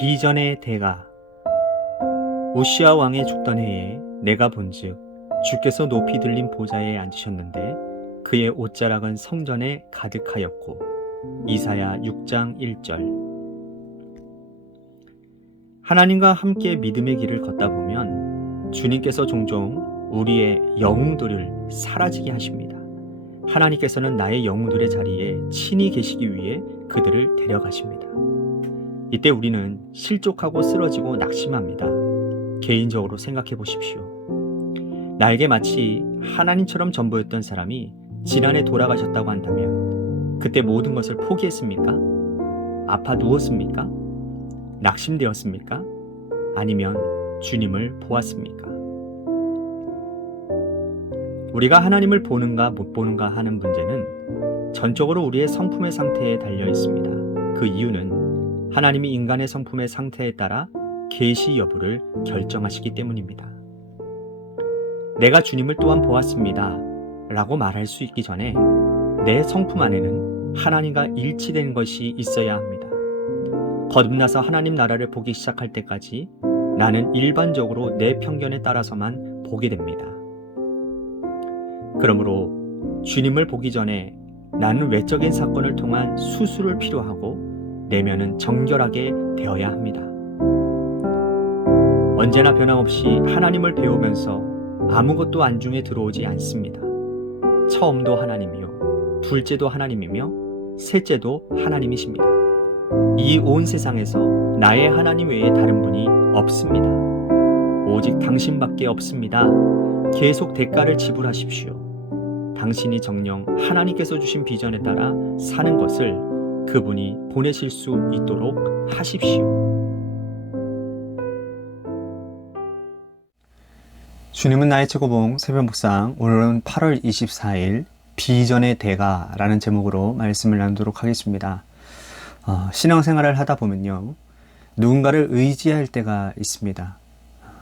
비전의 대가. 오시아 왕의 죽던 해에 내가 본즉 주께서 높이 들린 보좌에 앉으셨는데 그의 옷자락은 성전에 가득하였고. 이사야 6장 1절. 하나님과 함께 믿음의 길을 걷다 보면 주님께서 종종 우리의 영웅들을 사라지게 하십니다. 하나님께서는 나의 영웅들의 자리에 친히 계시기 위해 그들을 데려가십니다. 이때 우리는 실족하고 쓰러지고 낙심합니다. 개인적으로 생각해 보십시오. 나에게 마치 하나님처럼 전부였던 사람이 지난해 돌아가셨다고 한다면 그때 모든 것을 포기했습니까? 아파 누웠습니까? 낙심되었습니까? 아니면 주님을 보았습니까? 우리가 하나님을 보는가 못 보는가 하는 문제는 전적으로 우리의 성품의 상태에 달려 있습니다. 그 이유는 하나님이 인간의 성품의 상태에 따라 계시 여부를 결정하시기 때문입니다. 내가 주님을 또한 보았습니다 라고 말할 수 있기 전에 내 성품 안에는 하나님과 일치된 것이 있어야 합니다. 거듭나서 하나님 나라를 보기 시작할 때까지 나는 일반적으로 내 편견에 따라서만 보게 됩니다. 그러므로 주님을 보기 전에 나는 외적인 사건을 통한 수술을 필요하고 내면은 정결하게 되어야 합니다. 언제나 변함없이 하나님을 배우면서 아무것도 안중에 들어오지 않습니다. 처음도 하나님이요, 둘째도 하나님이며 셋째도 하나님이십니다. 이 온 세상에서 나의 하나님 외에 다른 분이 없습니다. 오직 당신밖에 없습니다. 계속 대가를 지불하십시오. 당신이 정녕 하나님께서 주신 비전에 따라 사는 것을 그분이 보내실 수 있도록 하십시오. 주님은 나의 최고봉 새벽 묵상, 오늘은 8월 24일 비전의 대가라는 제목으로 말씀을 나누도록 하겠습니다. 신앙생활을 하다 보면요, 누군가를 의지할 때가 있습니다.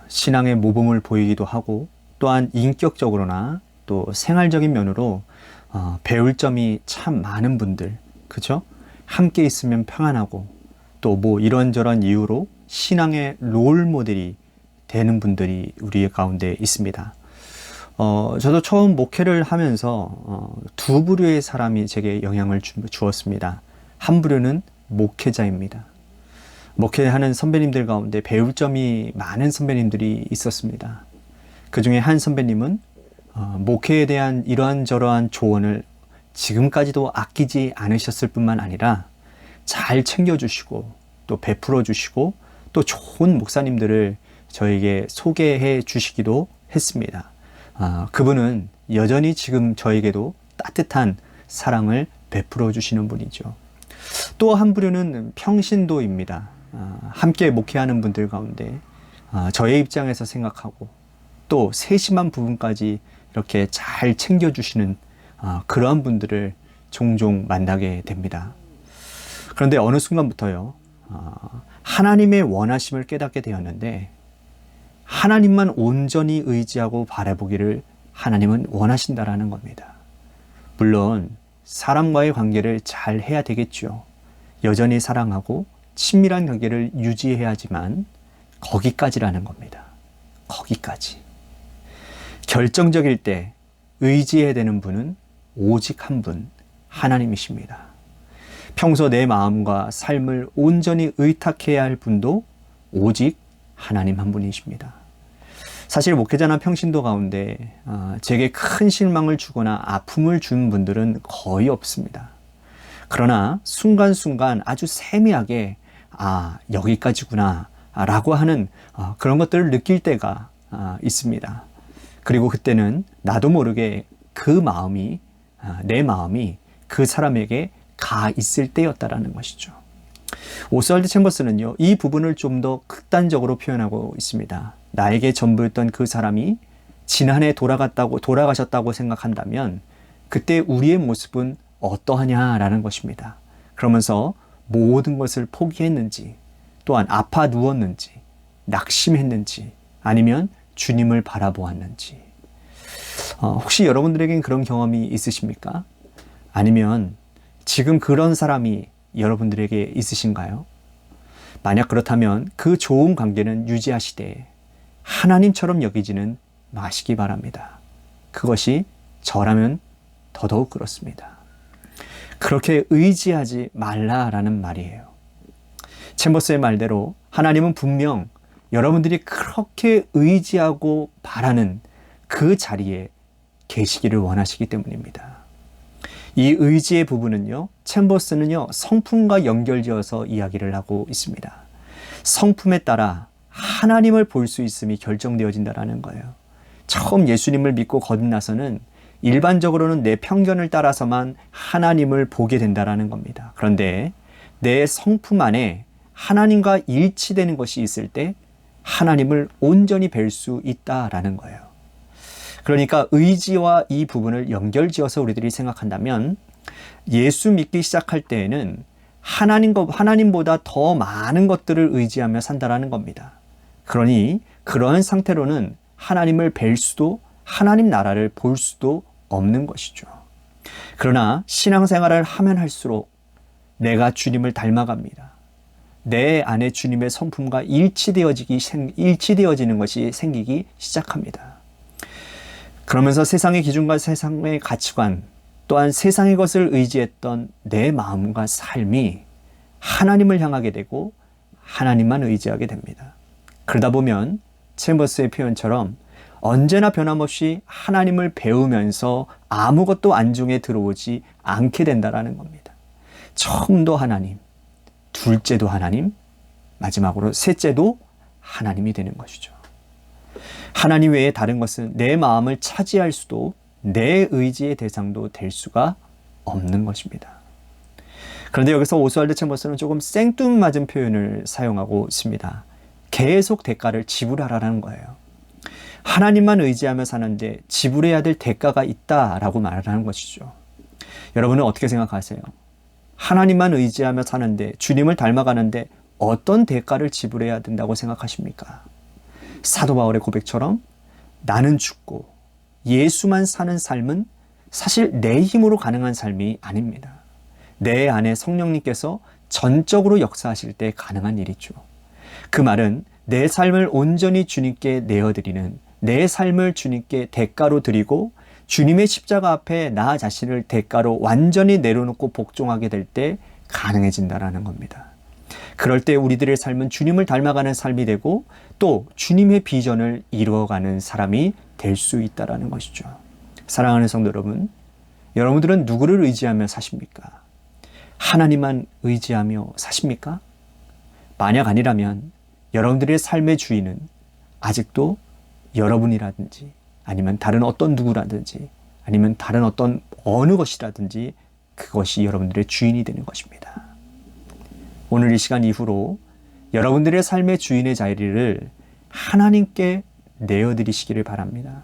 신앙의 모범을 보이기도 하고 또한 인격적으로나 또 생활적인 면으로 배울 점이 참 많은 분들, 그죠? 함께 있으면 평안하고 또 뭐 이런저런 이유로 신앙의 롤 모델이 되는 분들이 우리 가운데 있습니다. 저도 처음 목회를 하면서 두 부류의 사람이 제게 영향을 주었습니다. 한 부류는 목회자입니다. 목회하는 선배님들 가운데 배울 점이 많은 선배님들이 있었습니다. 그 중에 한 선배님은 목회에 대한 이러한저러한 조언을 지금까지도 아끼지 않으셨을 뿐만 아니라 잘 챙겨주시고 또 베풀어 주시고 또 좋은 목사님들을 저에게 소개해 주시기도 했습니다. 그분은 여전히 지금 저에게도 따뜻한 사랑을 베풀어 주시는 분이죠. 또 한 부류는 평신도입니다. 함께 목회하는 분들 가운데 저의 입장에서 생각하고 또 세심한 부분까지 이렇게 잘 챙겨주시는 그러한 분들을 종종 만나게 됩니다. 그런데 어느 순간부터요, 하나님의 원하심을 깨닫게 되었는데 하나님만 온전히 의지하고 바라보기를 하나님은 원하신다라는 겁니다. 물론 사람과의 관계를 잘 해야 되겠죠. 여전히 사랑하고 친밀한 관계를 유지해야 하지만 거기까지라는 겁니다. 거기까지. 결정적일 때 의지해야 되는 분은 오직 한 분, 하나님이십니다. 평소 내 마음과 삶을 온전히 의탁해야 할 분도 오직 하나님 한 분이십니다. 사실 목회자나 평신도 가운데 제게 큰 실망을 주거나 아픔을 준 분들은 거의 없습니다. 그러나 순간순간 아주 세미하게 여기까지구나 라고 하는 그런 것들을 느낄 때가 있습니다. 그리고 그때는 나도 모르게 그 마음이, 내 마음이 그 사람에게 가 있을 때였다라는 것이죠. 오스왈드 챔버스는요, 이 부분을 좀 더 극단적으로 표현하고 있습니다. 나에게 전부였던 그 사람이 지난해 돌아가셨다고 생각한다면 그때 우리의 모습은 어떠하냐라는 것입니다. 그러면서 모든 것을 포기했는지, 또한 아파 누웠는지, 낙심했는지, 아니면 주님을 바라보았는지. 혹시 여러분들에겐 그런 경험이 있으십니까? 아니면 지금 그런 사람이 여러분들에게 있으신가요? 만약 그렇다면 그 좋은 관계는 유지하시되 하나님처럼 여기지는 마시기 바랍니다. 그것이 저라면 더더욱 그렇습니다. 그렇게 의지하지 말라라는 말이에요. 챔버스의 말대로 하나님은 분명 여러분들이 그렇게 의지하고 바라는 그 자리에 계시기를 원하시기 때문입니다. 이 의지의 부분은요, 챔버스는요, 성품과 연결지어서 이야기를 하고 있습니다. 성품에 따라 하나님을 볼 수 있음이 결정되어진다는 거예요. 처음 예수님을 믿고 거듭나서는 일반적으로는 내 편견을 따라서만 하나님을 보게 된다는 겁니다. 그런데 내 성품 안에 하나님과 일치되는 것이 있을 때 하나님을 온전히 뵐 수 있다라는 거예요. 그러니까 의지와 이 부분을 연결지어서 우리들이 생각한다면 예수 믿기 시작할 때에는 하나님보다 더 많은 것들을 의지하며 산다라는 겁니다. 그러니 그런 상태로는 하나님을 뵐 수도 하나님 나라를 볼 수도 없는 것이죠. 그러나 신앙생활을 하면 할수록 내가 주님을 닮아갑니다. 내 안에 주님의 성품과 일치되어지는 것이 생기기 시작합니다. 그러면서 세상의 기준과 세상의 가치관, 또한 세상의 것을 의지했던 내 마음과 삶이 하나님을 향하게 되고 하나님만 의지하게 됩니다. 그러다 보면 챔버스의 표현처럼 언제나 변함없이 하나님을 배우면서 아무것도 안중에 들어오지 않게 된다는 겁니다. 처음도 하나님, 둘째도 하나님, 마지막으로 셋째도 하나님이 되는 것이죠. 하나님 외에 다른 것은 내 마음을 차지할 수도 내 의지의 대상도 될 수가 없는 것입니다. 그런데 여기서 오스왈드 챔버스는 조금 생뚱맞은 표현을 사용하고 있습니다. 계속 대가를 지불하라는 거예요. 하나님만 의지하며 사는데 지불해야 될 대가가 있다라고 말을 하는 것이죠. 여러분은 어떻게 생각하세요? 하나님만 의지하며 사는데, 주님을 닮아가는데 어떤 대가를 지불해야 된다고 생각하십니까? 사도 바울의 고백처럼 나는 죽고 예수만 사는 삶은 사실 내 힘으로 가능한 삶이 아닙니다. 내 안에 성령님께서 전적으로 역사하실 때 가능한 일이죠. 그 말은 내 삶을 온전히 주님께 내어드리는, 내 삶을 주님께 대가로 드리고 주님의 십자가 앞에 나 자신을 대가로 완전히 내려놓고 복종하게 될 때 가능해진다는 겁니다. 그럴 때 우리들의 삶은 주님을 닮아가는 삶이 되고 또 주님의 비전을 이루어가는 사람이 될 수 있다는 것이죠. 사랑하는 성도 여러분, 여러분들은 누구를 의지하며 사십니까? 하나님만 의지하며 사십니까? 만약 아니라면 여러분들의 삶의 주인은 아직도 여러분이라든지 아니면 다른 어떤 누구라든지 아니면 다른 어떤 어느 것이라든지 그것이 여러분들의 주인이 되는 것입니다. 오늘 이 시간 이후로 여러분들의 삶의 주인의 자리를 하나님께 내어드리시기를 바랍니다.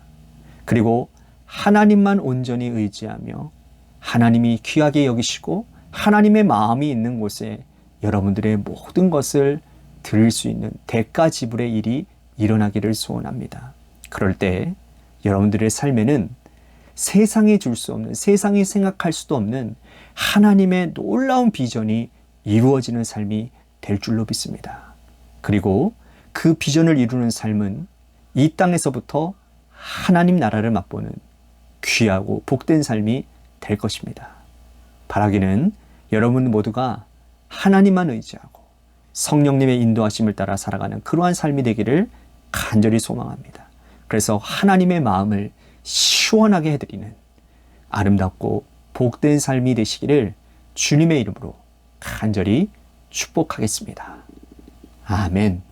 그리고 하나님만 온전히 의지하며 하나님이 귀하게 여기시고 하나님의 마음이 있는 곳에 여러분들의 모든 것을 드릴 수 있는 대가 지불의 일이 일어나기를 소원합니다. 그럴 때 여러분들의 삶에는 세상이 줄 수 없는, 세상이 생각할 수도 없는 하나님의 놀라운 비전이 이루어지는 삶이 될 줄로 믿습니다. 그리고 그 비전을 이루는 삶은 이 땅에서부터 하나님 나라를 맛보는 귀하고 복된 삶이 될 것입니다. 바라기는 여러분 모두가 하나님만 의지하고 성령님의 인도하심을 따라 살아가는 그러한 삶이 되기를 간절히 소망합니다. 그래서 하나님의 마음을 시원하게 해드리는 아름답고 복된 삶이 되시기를 주님의 이름으로 간절히 축복하겠습니다. 아멘.